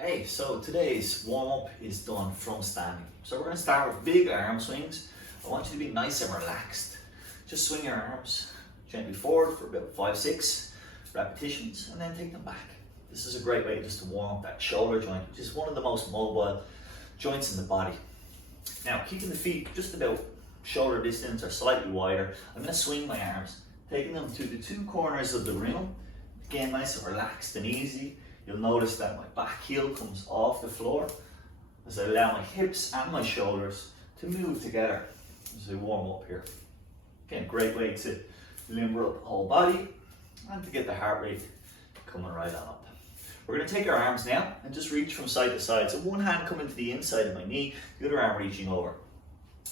Hey, so today's warm-up is done from standing. So we're going to start with big arm swings. I want you to be nice and relaxed. Just swing your arms gently forward for about 5-6 repetitions and then take them back. This is a great way just to warm up that shoulder joint, which is one of the most mobile joints in the body. Now, keeping the feet just about shoulder distance or slightly wider, I'm going to swing my arms, taking them to the two corners of the room. Again, nice and relaxed and easy. You'll notice that my back heel comes off the floor as I allow my hips and my shoulders to move together as I warm up here. Again, great way to limber up the whole body and to get the heart rate coming right on up. We're going to take our arms now and just reach from side to side. So one hand coming to the inside of my knee, the other arm reaching over.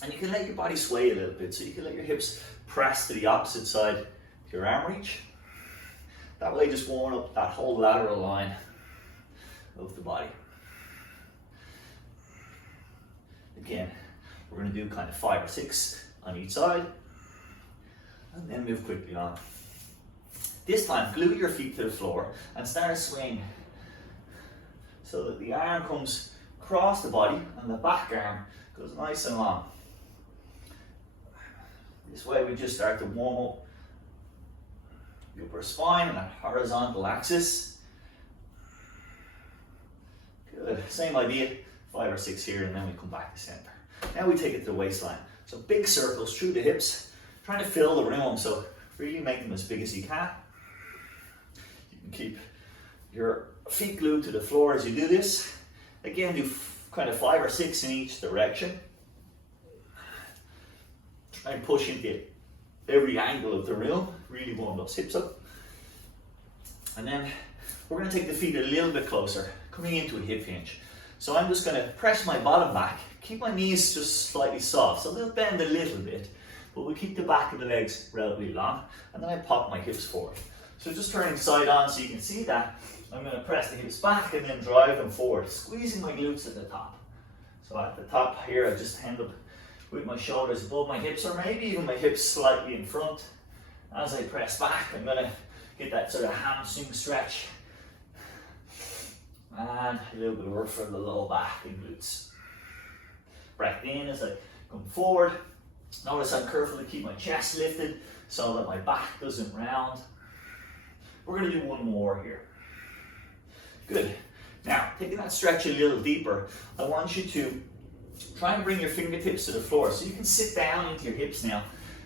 And you can let your body sway a little bit, so you can let your hips press to the opposite side of your arm reach. That way, just warming up that whole lateral line of the body. Again, we're going to do kind of 5 or 6 on each side, and then move quickly on. This time, glue your feet to the floor and start swinging so that the arm comes across the body and the back arm goes nice and long. This way, we just start to warm up the upper spine and that horizontal axis. Good, same idea, 5 or 6 here, and then we come back to center. Now we take it to the waistline. So big circles through the hips, trying to fill the room, so really make them as big as you can. You can keep your feet glued to the floor as you do this. Again, do kind of 5 or 6 in each direction. Try and push into every angle of the room, really warm those hips up. And then we're going to take the feet a little bit closer, coming into a hip hinge. So I'm just going to press my bottom back, keep my knees just slightly soft, so they'll bend a little bit, but we'll keep the back of the legs relatively long, and then I pop my hips forward. So just turning side on so you can see that, I'm going to press the hips back and then drive them forward, squeezing my glutes at the top. So at the top here, I just end up with my shoulders above my hips, or maybe even my hips slightly in front. As I press back, I'm going to get that sort of hamstring stretch. And a little bit of work for the low back and glutes. Breath in as I come forward. Notice I'm careful to keep my chest lifted so that my back doesn't round. We're going to do one more here. Good. Now, taking that stretch a little deeper, I want you to try and bring your fingertips to the floor so you can sit down into your hips now.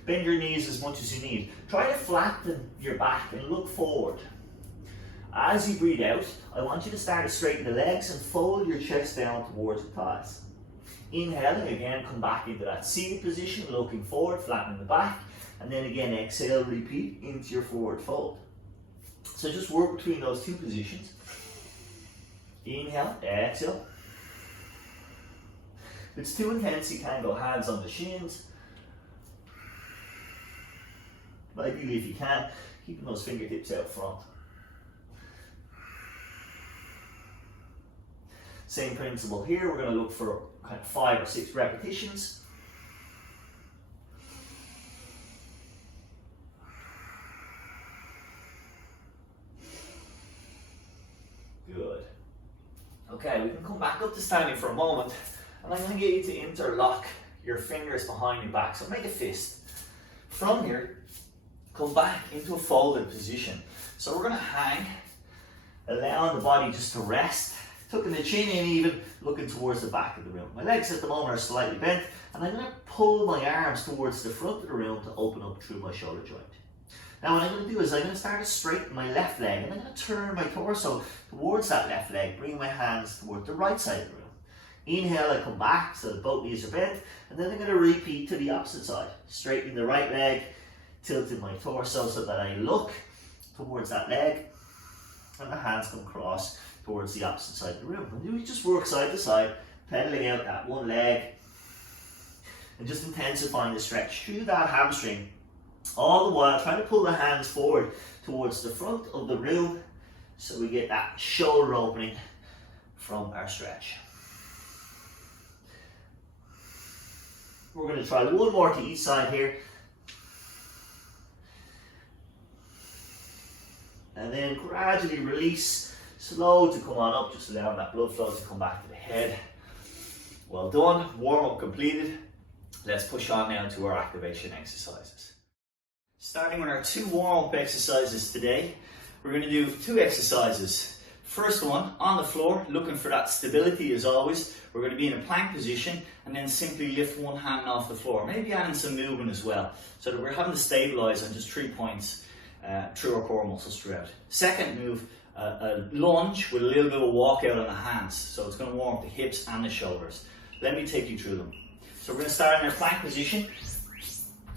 Bend your knees as much as you need. Try to flatten your back and look forward. As you breathe out, I want you to start to straighten the legs and fold your chest down towards the thighs. Inhale, again, come back into that seated position, looking forward, flattening the back. And then again, exhale, repeat into your forward fold. So just work between those two positions. Inhale, exhale. If it's too intense, you can go hands on the shins. But ideally, if you can, keeping those fingertips out front. Same principle here, we're going to look for kind of 5 or 6 repetitions. Good. Okay, we can come back up to standing for a moment, and I'm going to get you to interlock your fingers behind your back. So make a fist. From here, come back into a folded position. So we're going to hang, allowing the body just to rest, tucking the chin in even, looking towards the back of the room. My legs at the moment are slightly bent, and I'm going to pull my arms towards the front of the room to open up through my shoulder joint. Now what I'm going to do is I'm going to start to straighten my left leg, and I'm going to turn my torso towards that left leg, bringing my hands towards the right side of the room. Inhale, I come back so that both knees are bent, and then I'm going to repeat to the opposite side. Straightening the right leg, tilting my torso so that I look towards that leg, and the hands come across towards the opposite side of the room. And we just work side to side, pedaling out that one leg, and just intensifying the stretch through that hamstring. All the while, trying to pull the hands forward towards the front of the room so we get that shoulder opening from our stretch. We're going to try one more to each side here. And then gradually release Slow to come on up, just allowing that blood flow to come back to the head. Well done, warm up completed. Let's push on now to our activation exercises. Starting with our 2 warm up exercises today, we're going to do 2 exercises. First one, on the floor, looking for that stability as always. We're going to be in a plank position and then simply lift one hand off the floor. Maybe adding some movement as well, so that we're having to stabilize on just 3 points through our core muscles throughout. Second move, a lunge with a little bit of walk out on the hands. So it's going to warm up the hips and the shoulders. Let me take you through them. So we're going to start in our plank position.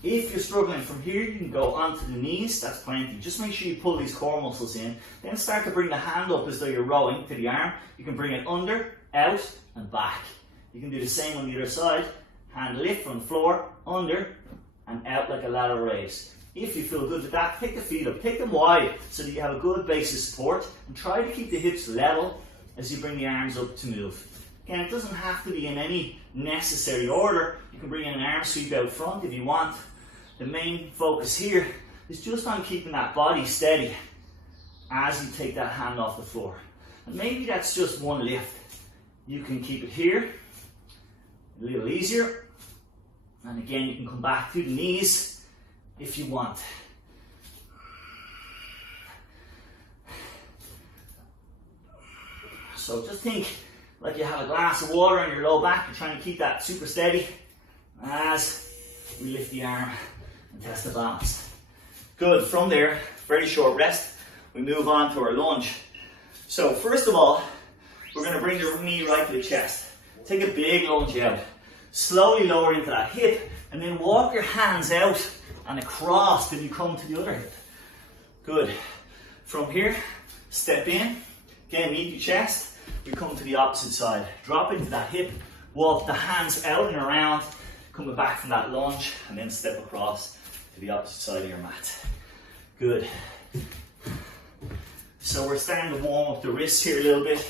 If you're struggling from here, you can go onto the knees, that's plenty. Just make sure you pull these core muscles in. Then start to bring the hand up as though you're rowing to the arm. You can bring it under, out, and back. You can do the same on the other side. Hand lift from the floor, under, and out like a lateral raise. If you feel good with that, take the feet up, take them wide so that you have a good base of support, and try to keep the hips level as you bring the arms up to move. Again, it doesn't have to be in any necessary order. You can bring in an arm sweep out front if you want. The main focus here is just on keeping that body steady as you take that hand off the floor. And maybe that's just one lift. You can keep it here, a little easier. And again, you can come back to the knees if you want. So just think like you have a glass of water on your low back. You're trying to keep that super steady as we lift the arm and test the balance. Good, from there, very short rest, we move on to our lunge. So first of all, we're going to bring the knee right to the chest. Take a big lunge out. Slowly lower into that hip, and then walk your hands out and across till you come to the other hip. Good. From here, step in, again meet your chest, we come to the opposite side. Drop into that hip, walk the hands out and around, coming back from that lunge, and then step across to the opposite side of your mat. Good. So we're starting to warm up the wrists here a little bit,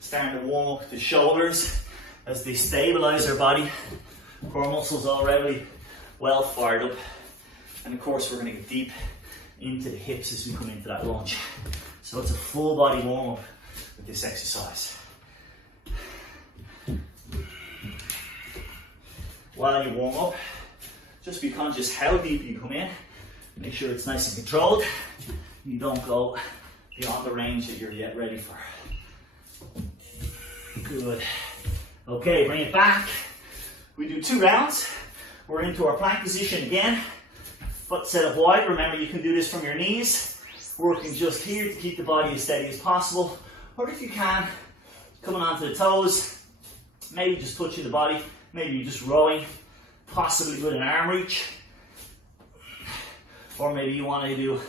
starting to warm up the shoulders as they stabilize our body. Core muscles already well fired up. And of course we're going to get deep into the hips as we come into that lunge. So it's a full body warm up with this exercise. While you warm up, just be conscious how deep you come in. Make sure it's nice and controlled. You don't go beyond the range that you're yet ready for. Good. Okay, bring it back. We do 2 rounds. We're into our plank position again. Foot set up wide. Remember, you can do this from your knees. Working just here to keep the body as steady as possible. Or if you can, coming onto the toes, maybe just touching the body. Maybe you're just rowing, possibly with an arm reach. Or maybe you want to do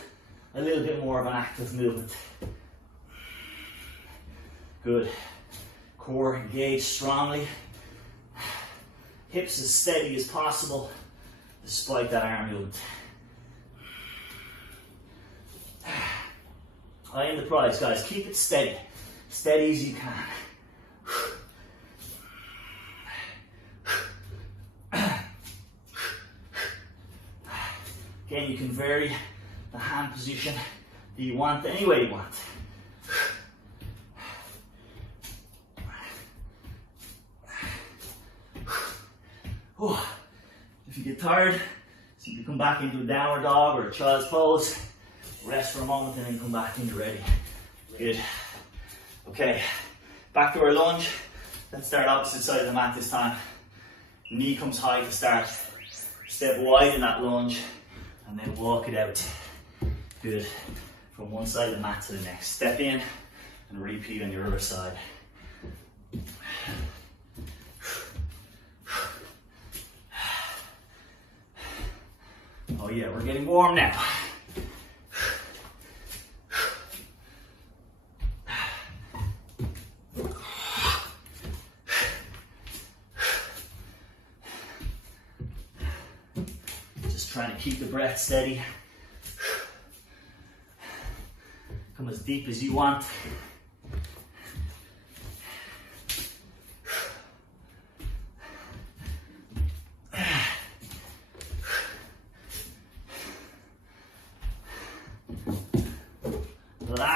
a little bit more of an active movement. Good. Core engaged strongly. Hips as steady as possible despite that arm movement. I am the prize, guys. Keep it steady. Steady as you can. Again, you can vary the hand position that you want any way you want. If you get tired, simply come back into a downward dog or a child's pose. Rest for a moment and then come back into ready. Good. Okay, back to our lunge. Let's start opposite side of the mat this time. Knee comes high to start. Step wide in that lunge and then walk it out. Good. From one side of the mat to the next. Step in and repeat on your other side. Oh yeah, we're getting warm now. Just trying to keep the breath steady. Come as deep as you want.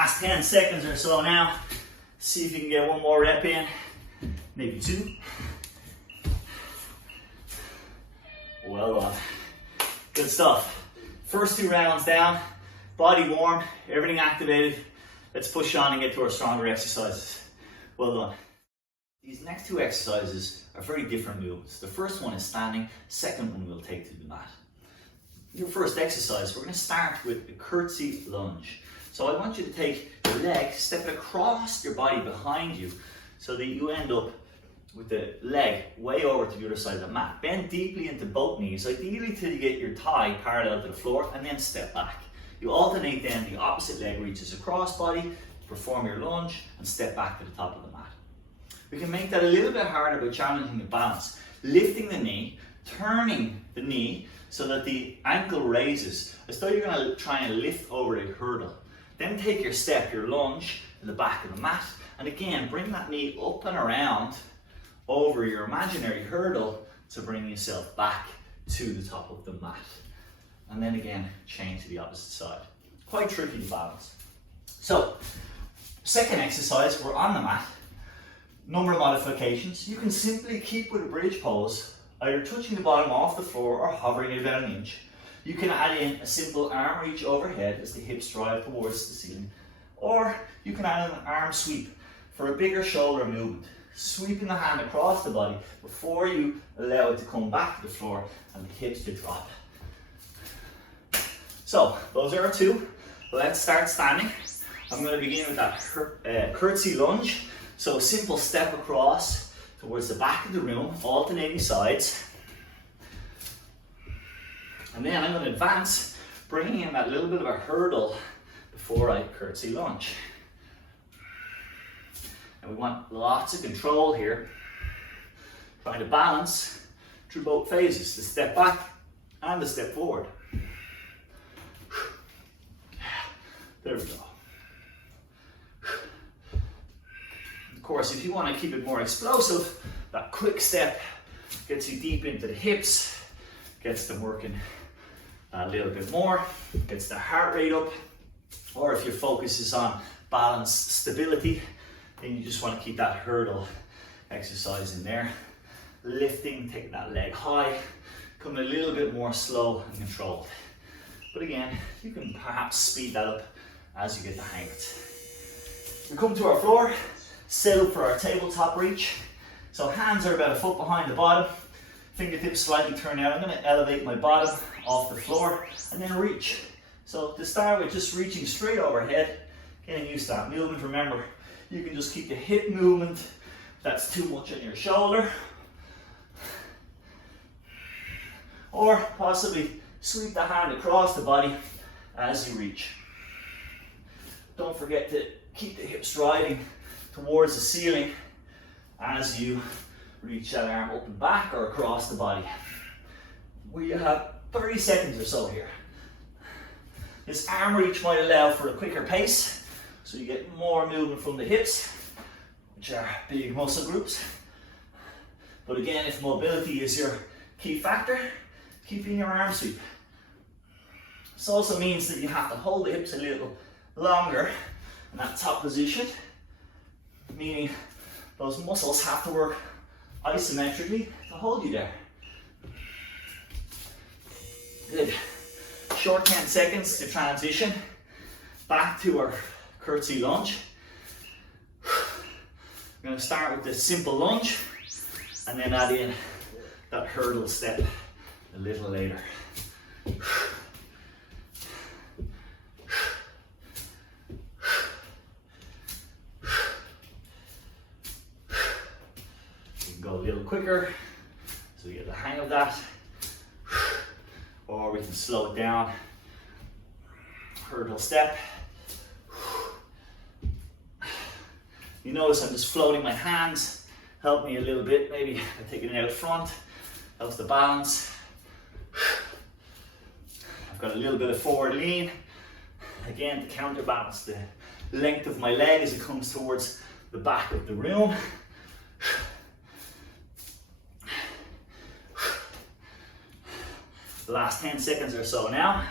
Last 10 seconds or so now. See if you can get one more rep in, maybe 2. Well done. Good stuff. First 2 rounds down, body warm, everything activated. Let's push on and get to our stronger exercises. Well done. These next 2 exercises are very different movements. The first one is standing, second one we'll take to the mat. Your first exercise, we're going to start with a curtsy lunge. So I want you to take your leg, step it across your body behind you so that you end up with the leg way over to the other side of the mat. Bend deeply into both knees, ideally till you get your thigh parallel to the floor, and then step back. You alternate then, the opposite leg reaches across body, perform your lunge, and step back to the top of the mat. We can make that a little bit harder by challenging the balance. Lifting the knee, turning the knee so that the ankle raises, as though you're going to try and lift over a hurdle. Then take your step, your lunge, to the back of the mat, and again, bring that knee up and around over your imaginary hurdle to bring yourself back to the top of the mat. And then again, change to the opposite side. Quite tricky to balance. So, second exercise, we're on the mat. Number of modifications. You can simply keep with a bridge pose, either touching the bottom off the floor or hovering about an inch. You can add in a simple arm reach overhead as the hips drive towards the ceiling. Or you can add an arm sweep for a bigger shoulder movement. Sweeping the hand across the body before you allow it to come back to the floor and the hips to drop. So, those are our 2. Let's start standing. I'm going to begin with that curtsy lunge. So a simple step across towards the back of the room, alternating sides. And then I'm going to advance, bringing in that little bit of a hurdle before I curtsy lunge. And we want lots of control here. Trying to balance through both phases, the step back and the step forward. There we go. Of course, if you want to keep it more explosive, that quick step gets you deep into the hips, gets them working a little bit more, gets the heart rate up. Or if your focus is on balance, stability, then you just want to keep that hurdle exercise in there. Lifting, taking that leg high, coming a little bit more slow and controlled. But again, you can perhaps speed that up as you get the hang of it. We come to our floor, settle for our tabletop reach. So hands are about a foot behind the bottom, fingertips slightly turned out. I'm going to elevate my bottom off the floor and then reach. So to start with, just reaching straight overhead, getting used to that movement. Remember, you can just keep the hip movement if that's too much on your shoulder. Or possibly sweep the hand across the body as you reach. Don't forget to keep the hips driving towards the ceiling as you reach that arm up and back or across the body. We have 30 seconds or so here. This arm reach might allow for a quicker pace, so you get more movement from the hips, which are big muscle groups. But again, if mobility is your key factor, keeping your arm sweep. This also means that you have to hold the hips a little longer in that top position, meaning those muscles have to work isometrically to hold you there. Good. Short 10 seconds to transition back to our curtsy lunge. I'm going to start with the simple lunge and then add in that hurdle step a little later. Go a little quicker so you get the hang of that, or we can slow it down. Hurdle step. You notice I'm just floating my hands, help me a little bit, maybe by taking it out front, helps the balance. I've got a little bit of forward lean, again to counterbalance the length of my leg as it comes towards the back of the room. The last 10 seconds or so now.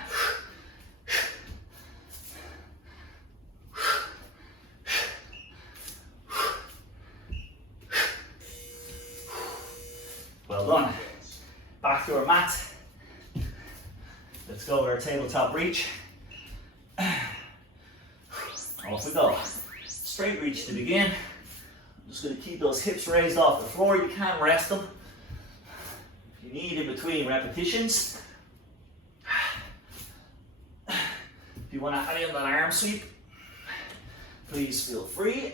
Well done. Back to our mat. Let's go with our tabletop reach. Off we go. Straight reach to begin. I'm just going to keep those hips raised off the floor. You can rest them if you need in between repetitions. If you want to add in that arm sweep, please feel free.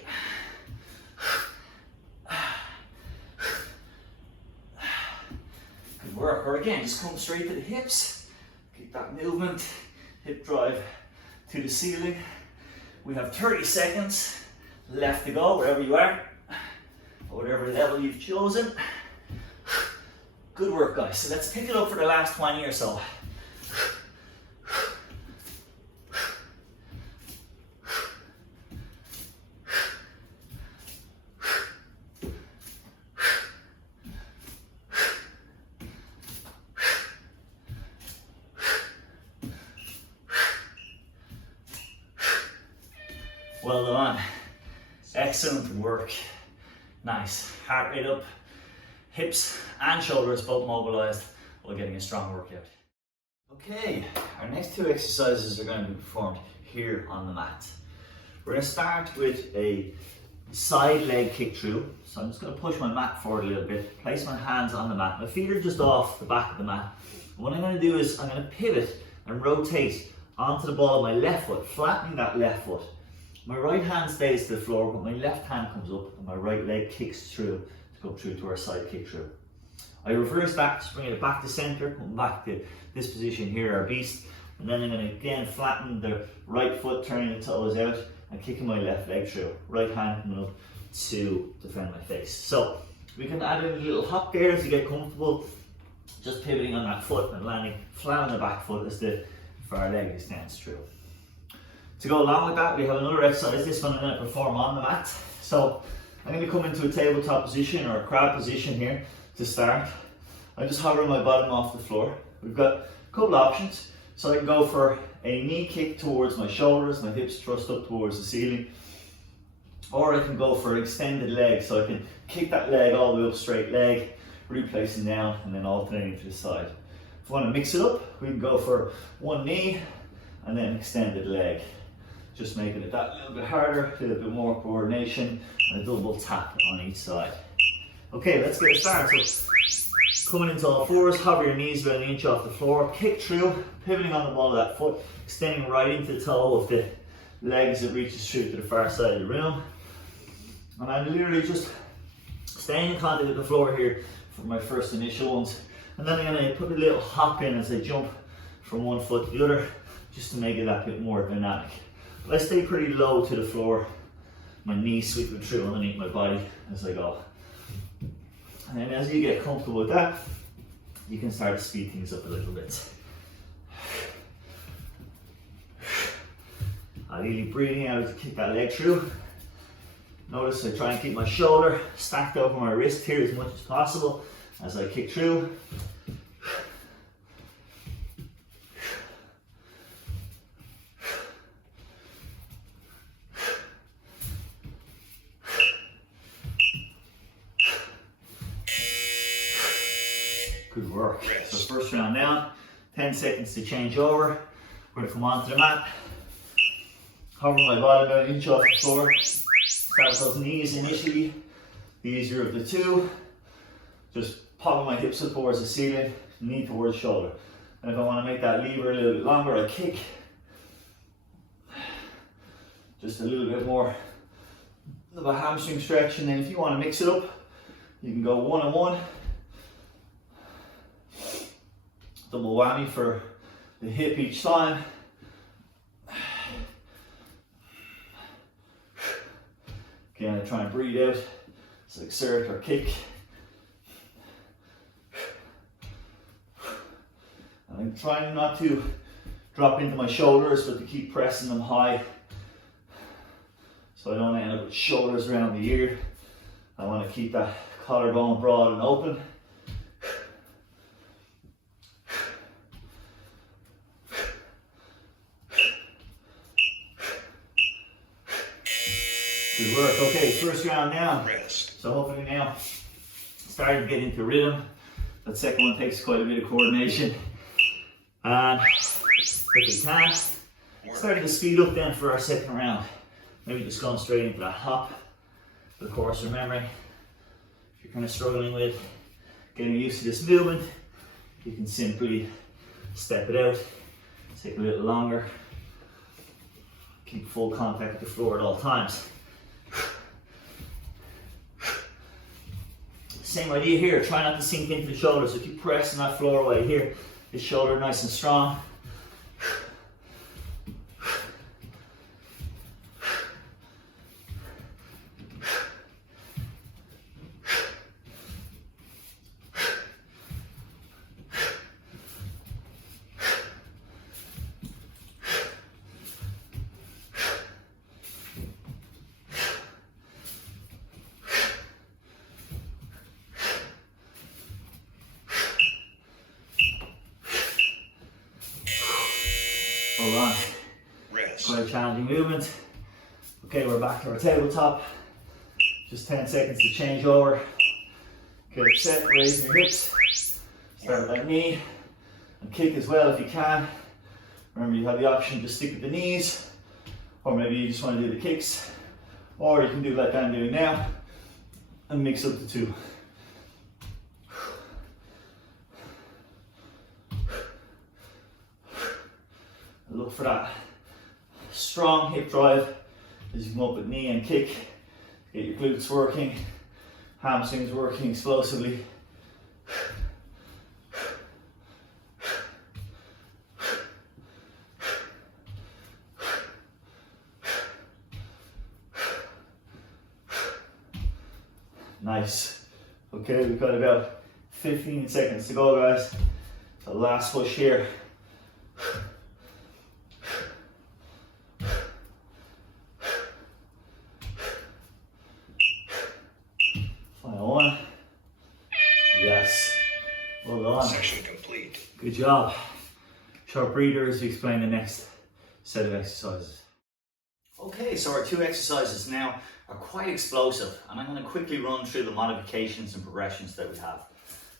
Good work. Or again, just come straight to the hips. Keep that movement. Hip drive to the ceiling. We have 30 seconds left to go, wherever you are, or whatever level you've chosen. Good work, guys. So let's pick it up for the last 20 or so. Well done. Excellent work. Nice. Heart rate up. Hips and shoulders both mobilized while getting a strong workout. Okay, our next two exercises are going to be performed here on the mat. We're going to start with a side leg kick through. So I'm just going to push my mat forward a little bit, place my hands on the mat. My feet are just off the back of the mat. And what I'm going to do is I'm going to pivot and rotate onto the ball of my left foot, flattening that left foot. My right hand stays to the floor, but my left hand comes up and my right leg kicks through to go through to our side kick through. I reverse that, just bring it back to center, come back to this position here, our beast, and then I'm going to again flatten the right foot, turning the toes out and kicking my left leg through. Right hand coming up to defend my face. So we can add in a little hop there as you get comfortable, just pivoting on that foot and landing flat on the back foot as the far leg extends through. To go along with that, we have another exercise. This one I'm going to perform on the mat. So I'm going to come into a tabletop position or a crab position here to start. I'm just hovering my bottom off the floor. We've got a couple options. So I can go for a knee kick towards my shoulders, my hips thrust up towards the ceiling. Or I can go for an extended leg. So I can kick that leg all the way up, straight leg, replacing down and then alternating to the side. If I want to mix it up, we can go for one knee and then extended leg. Just making it that little bit harder, a little bit more coordination, and a double tap on each side. Okay, let's get started. So, coming into all fours, hover your knees about an inch off the floor, kick through, pivoting on the ball of that foot, extending right into the toe of the leg as it reaches through to the far side of the room. And I'm literally just staying in contact with the floor here for my first initial ones. And then I'm going to put a little hop in as I jump from one foot to the other, just to make it that bit more dynamic. But I stay pretty low to the floor, my knees sweeping through underneath my body as I go. And then as you get comfortable with that, you can start to speed things up a little bit. Ideally breathing out to kick that leg through. Notice I try and keep my shoulder stacked over my wrist here as much as possible as I kick through. Good work. So first round down, 10 seconds to change over. We're gonna come onto the mat. Hover my bottom about an inch off the floor. Start with those knees initially, the easier of the two. Just popping my hips up towards the ceiling, knee towards shoulder. And if I want to make that lever a little bit longer, I kick. Just a little bit more of a hamstring stretch, and then if you want to mix it up, you can go one on one. Double whammy for the hip each time. Again, I try and breathe out, so exert or kick. And I'm trying not to drop into my shoulders, but to keep pressing them high. So I don't end up with shoulders around the ear. I want to keep that collarbone broad and open. Good work. Okay, first round now. So hopefully now starting to get into rhythm. That second one takes quite a bit of coordination. And if we can, starting to speed up then for our second round. Maybe just going straight into that hop. But of course, remembering, if you're kind of struggling with getting used to this movement, you can simply step it out, take a little longer, keep full contact with the floor at all times. Same idea here, try not to sink into the shoulders, so keep pressing that floor weight here, the shoulder nice and strong. Hold on. Rest. Quite a challenging movement. Okay, we're back to our tabletop. Just 10 seconds to change over. Get it set, raise your hips. Start with that knee. And kick as well if you can. Remember, you have the option to stick with the knees, or maybe you just want to do the kicks, or you can do like I'm doing now and mix up the two. Look for that strong hip drive as you come up with knee and kick. Get your glutes working, hamstrings working explosively. Nice. Okay, we've got about 15 seconds to go, guys. The last push here. Final one. Yes. Well done. Session complete. Good job. Short breather as we explain the next set of exercises. Okay, so our two exercises now are quite explosive, and I'm going to quickly run through the modifications and progressions that we have.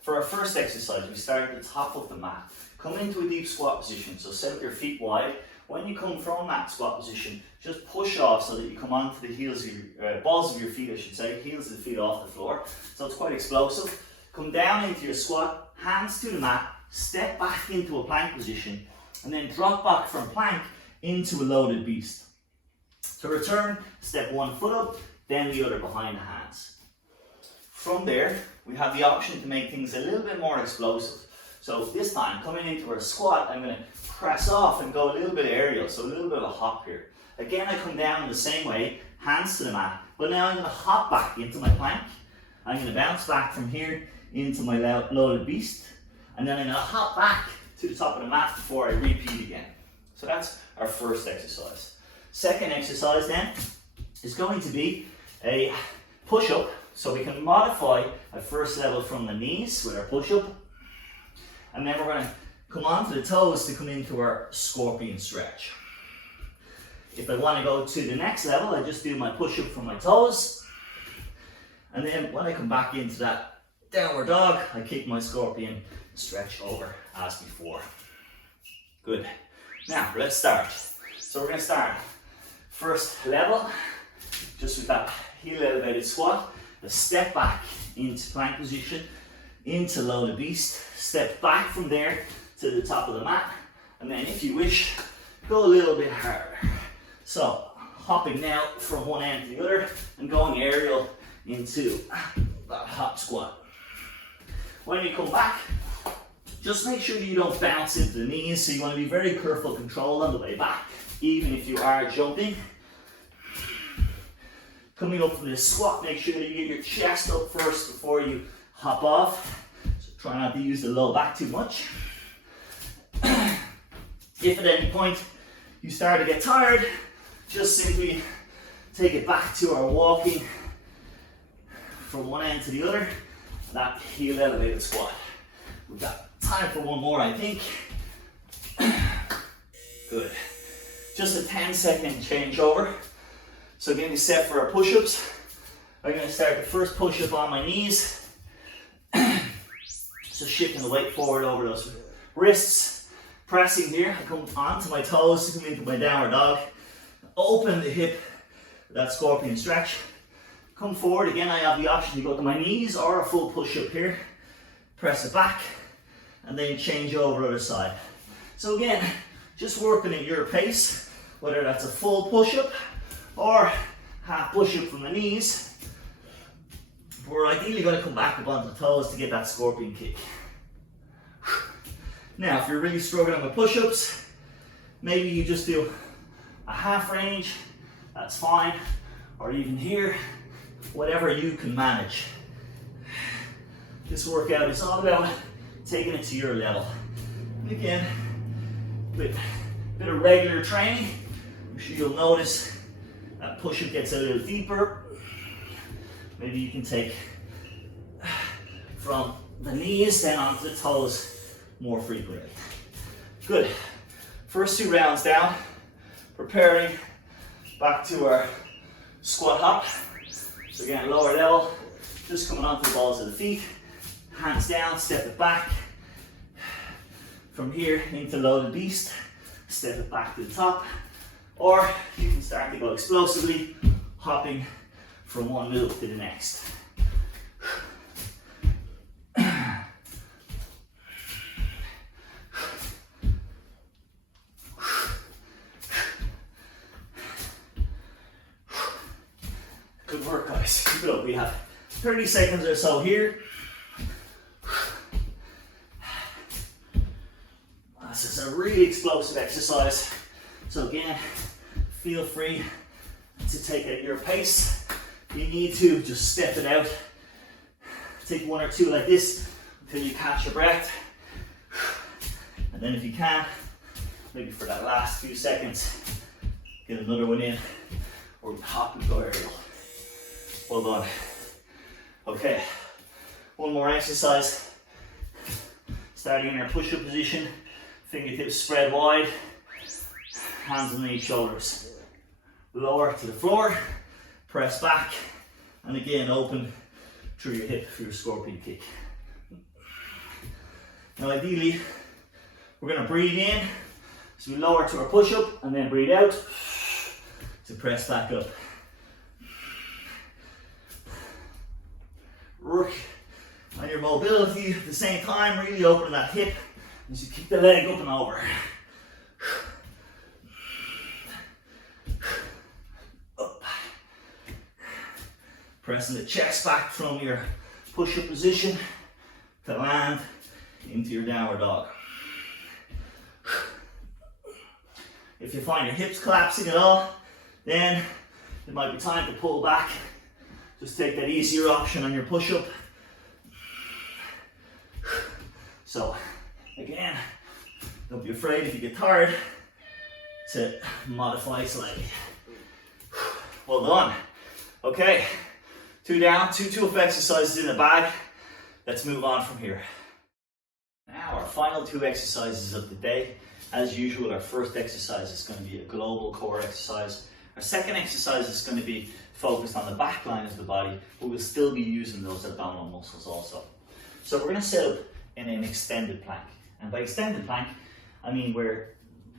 For our first exercise, we start at the top of the mat. Come into a deep squat position, so set up your feet wide. When you come from that squat position, just push off so that you come onto the heels of your, balls of your feet, I should say, heels of the feet off the floor. So it's quite explosive. Come down into your squat, hands to the mat, step back into a plank position, and then drop back from plank into a loaded beast. To return, step one foot up, then the other behind the hands. From there, we have the option to make things a little bit more explosive. So this time, coming into our squat, I'm going to press off and go a little bit aerial, so a little bit of a hop here. Again, I come down in the same way, hands to the mat, but now I'm going to hop back into my plank. I'm going to bounce back from here into my loaded beast, and then I'm going to hop back to the top of the mat before I repeat again. So that's our first exercise. Second exercise then is going to be a push-up. So we can modify at first level from the knees with our push-up, and then we're going to come onto the toes to come into our scorpion stretch. If I want to go to the next level, I just do my push-up from my toes, and then when I come back into that downward dog, I kick my scorpion stretch over as before. Good. Now let's start. So we're going to start first level, just with that heel elevated squat. A step back into plank position, into loaded beast. Step back from there to the top of the mat, and then if you wish, go a little bit harder. So hopping now from one end to the other and going aerial into that hop squat. When you come back, just make sure you don't bounce into the knees, so you want to be very careful control on the way back, even if you are jumping. Coming up from this squat, make sure that you get your chest up first before you hop off. So try not to use the low back too much. If at any point you start to get tired, just simply take it back to our walking from one end to the other, that heel elevated squat. We've got time for one more, I think. Good. Just a 10-second changeover. So getting set for our push-ups. I'm going to start the first push-up on my knees. So shifting the weight forward over those wrists, pressing here. I come onto my toes to come into my downward dog. Open the hip, that scorpion stretch. Come forward, again I have the option to go to my knees or a full push-up here. Press it back, and then change over other side. So again, just working at your pace, whether that's a full push-up or half push-up from the knees. We're ideally going to come back up onto the toes to get that scorpion kick. Now, if you're really struggling with push-ups, maybe you just do a half range, that's fine, or even here, whatever you can manage. This workout is all about taking it to your level. And again, with a bit of regular training, I'm sure you'll notice that push-up gets a little deeper. Maybe you can take from the knees down onto the toes more frequently. Good. First 2 rounds down. Preparing back to our squat hop. So again, lower level, just coming onto the balls of the feet. Hands down, step it back. From here into loaded beast, step it back to the top. Or you can start to go explosively, hopping from one move to the next. Good work, guys. Keep it up. We have 30 seconds or so here. This is a really explosive exercise. So again, feel free to take it at your pace. If you need to, just step it out. Take 1 or 2 like this until you catch your breath. And then if you can, maybe for that last few seconds, get another one in, or hop and go aerial. Well done. Okay, one more exercise. Starting in our push-up position, fingertips spread wide, hands underneath shoulders. Lower to the floor, press back, and again open through your hip for your scorpion kick. Now ideally, we're going to breathe in, so we lower to our push-up, and then breathe out to press back up. Work on your mobility at the same time, really opening that hip as you keep the leg up and over. Up. Pressing the chest back from your push-up position to land into your downward dog. If you find your hips collapsing at all, then it might be time to pull back. Just take that easier option on your push-up. So, again, don't be afraid if you get tired to modify slightly. Well done. Okay, 2 down, 2 tough exercises in the bag. Let's move on from here. Now, our final 2 exercises of the day. As usual, our first exercise is going to be a global core exercise. Our second exercise is going to be focused on the back line of the body, but we'll still be using those abdominal muscles also. So we're going to set up in an extended plank. And by extended plank, I mean where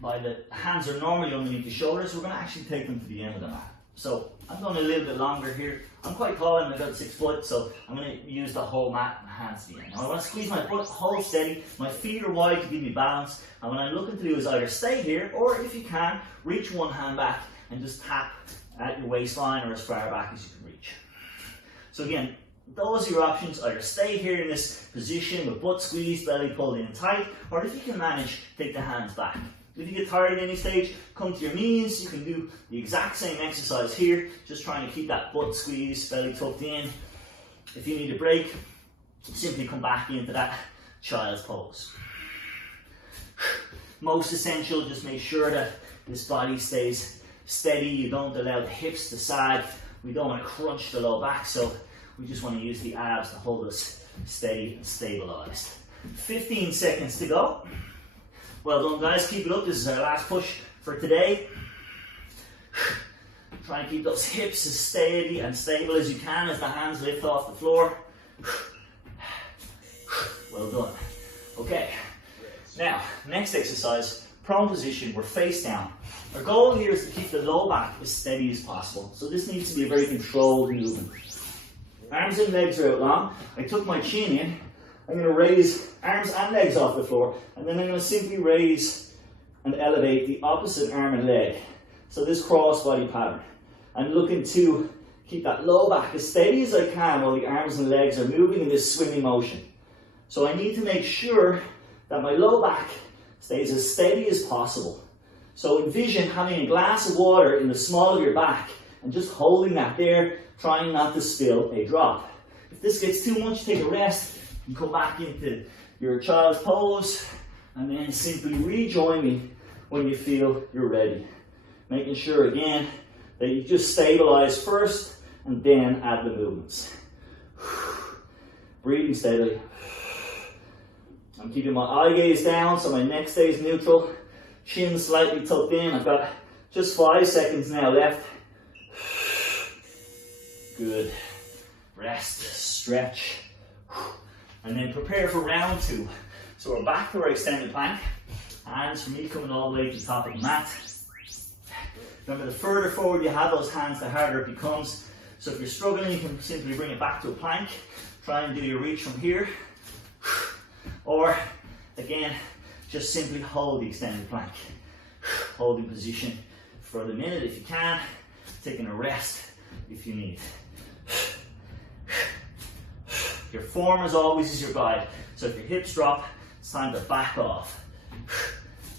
the hands are normally underneath the shoulders, we're going to actually take them to the end of the mat. So I'm going a little bit longer here. I'm quite tall, I'm about 6 foot, so I'm going to use the whole mat and hands to the end. Now I want to squeeze my foot, hold steady, my feet are wide to give me balance, and what I'm looking to do is either stay here, or if you can, reach one hand back and just tap at your waistline or as far back as you can reach. So again, those are your options. Either stay here in this position with butt squeezed, belly pulled in tight, or if you can manage, take the hands back. If you get tired at any stage, come to your knees. You can do the exact same exercise here, just trying to keep that butt squeezed, belly tucked in. If you need a break, simply come back into that child's pose. Most essential, just make sure that this body stays steady. You don't allow the hips to sag. We don't want to crunch the low back, so we just want to use the abs to hold us steady and stabilized. 15 seconds to go. Well done, guys. Keep it up. This is our last push for today. Try and keep those hips as steady and stable as you can as the hands lift off the floor. Well done. Okay, now, next exercise, prone position, we're face down. Our goal here is to keep the low back as steady as possible. So this needs to be a very controlled movement. Arms and legs are out long. I tuck my chin in. I'm going to raise arms and legs off the floor, and then I'm going to simply raise and elevate the opposite arm and leg. So this cross body pattern. I'm looking to keep that low back as steady as I can while the arms and legs are moving in this swimming motion. So I need to make sure that my low back stays as steady as possible. So envision having a glass of water in the small of your back and just holding that there, trying not to spill a drop. If this gets too much, take a rest and come back into your child's pose, and then simply rejoin me when you feel you're ready. Making sure again that you just stabilize first and then add the movements. Breathing steadily. I'm keeping my eye gaze down so my neck stays neutral. Chin slightly tucked in. I've got just 5 seconds now left. Good. Rest, stretch, and then prepare for round 2. So we're back to our extended plank. Hands for me coming all the way to the top of the mat. Remember, the further forward you have those hands, the harder it becomes. So if you're struggling, you can simply bring it back to a plank. Try and do your reach from here. Or, again, just simply hold the extended plank. Holding position for the minute if you can. Taking a rest if you need. Your form, as always, is your guide. So if your hips drop, it's time to back off.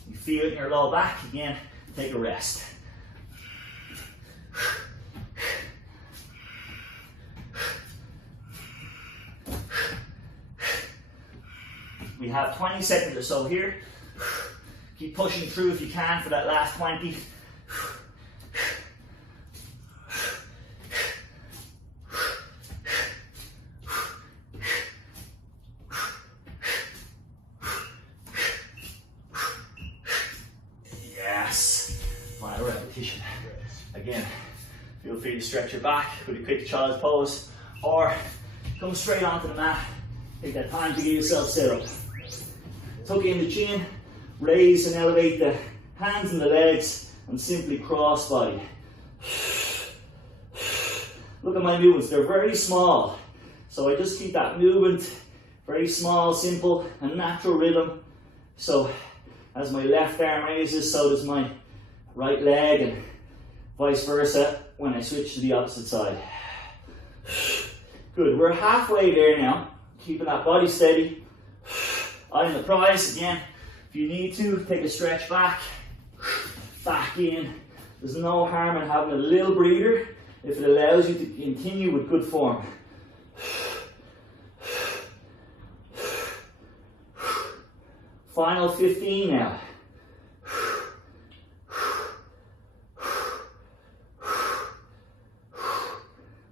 You feel it in your low back, again, take a rest. We have 20 seconds or so here. Keep pushing through if you can for that last 20. Yes. Final repetition. Again, feel free to stretch your back with a quick child's pose, or come straight onto the mat. Take that time to get yourself set up. Tuck in the chin, raise and elevate the hands and the legs, and simply cross body. Look at my movements, they're very small. So I just keep that movement very small, simple, and natural rhythm. So as my left arm raises, so does my right leg, and vice versa when I switch to the opposite side. Good, we're halfway there now. Keeping that body steady. Eye on the prize. Again, if you need to, take a stretch back in. There's no harm in having a little breather if it allows you to continue with good form. Final 15 now.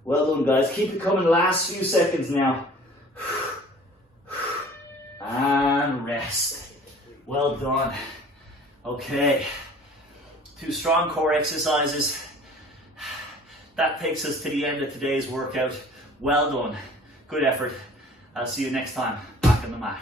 Well done, guys. Keep it coming. Last few seconds now. And rest. Well done. Okay. 2 strong core exercises. That takes us to the end of today's workout. Well done. Good effort. I'll see you next time back on the mat.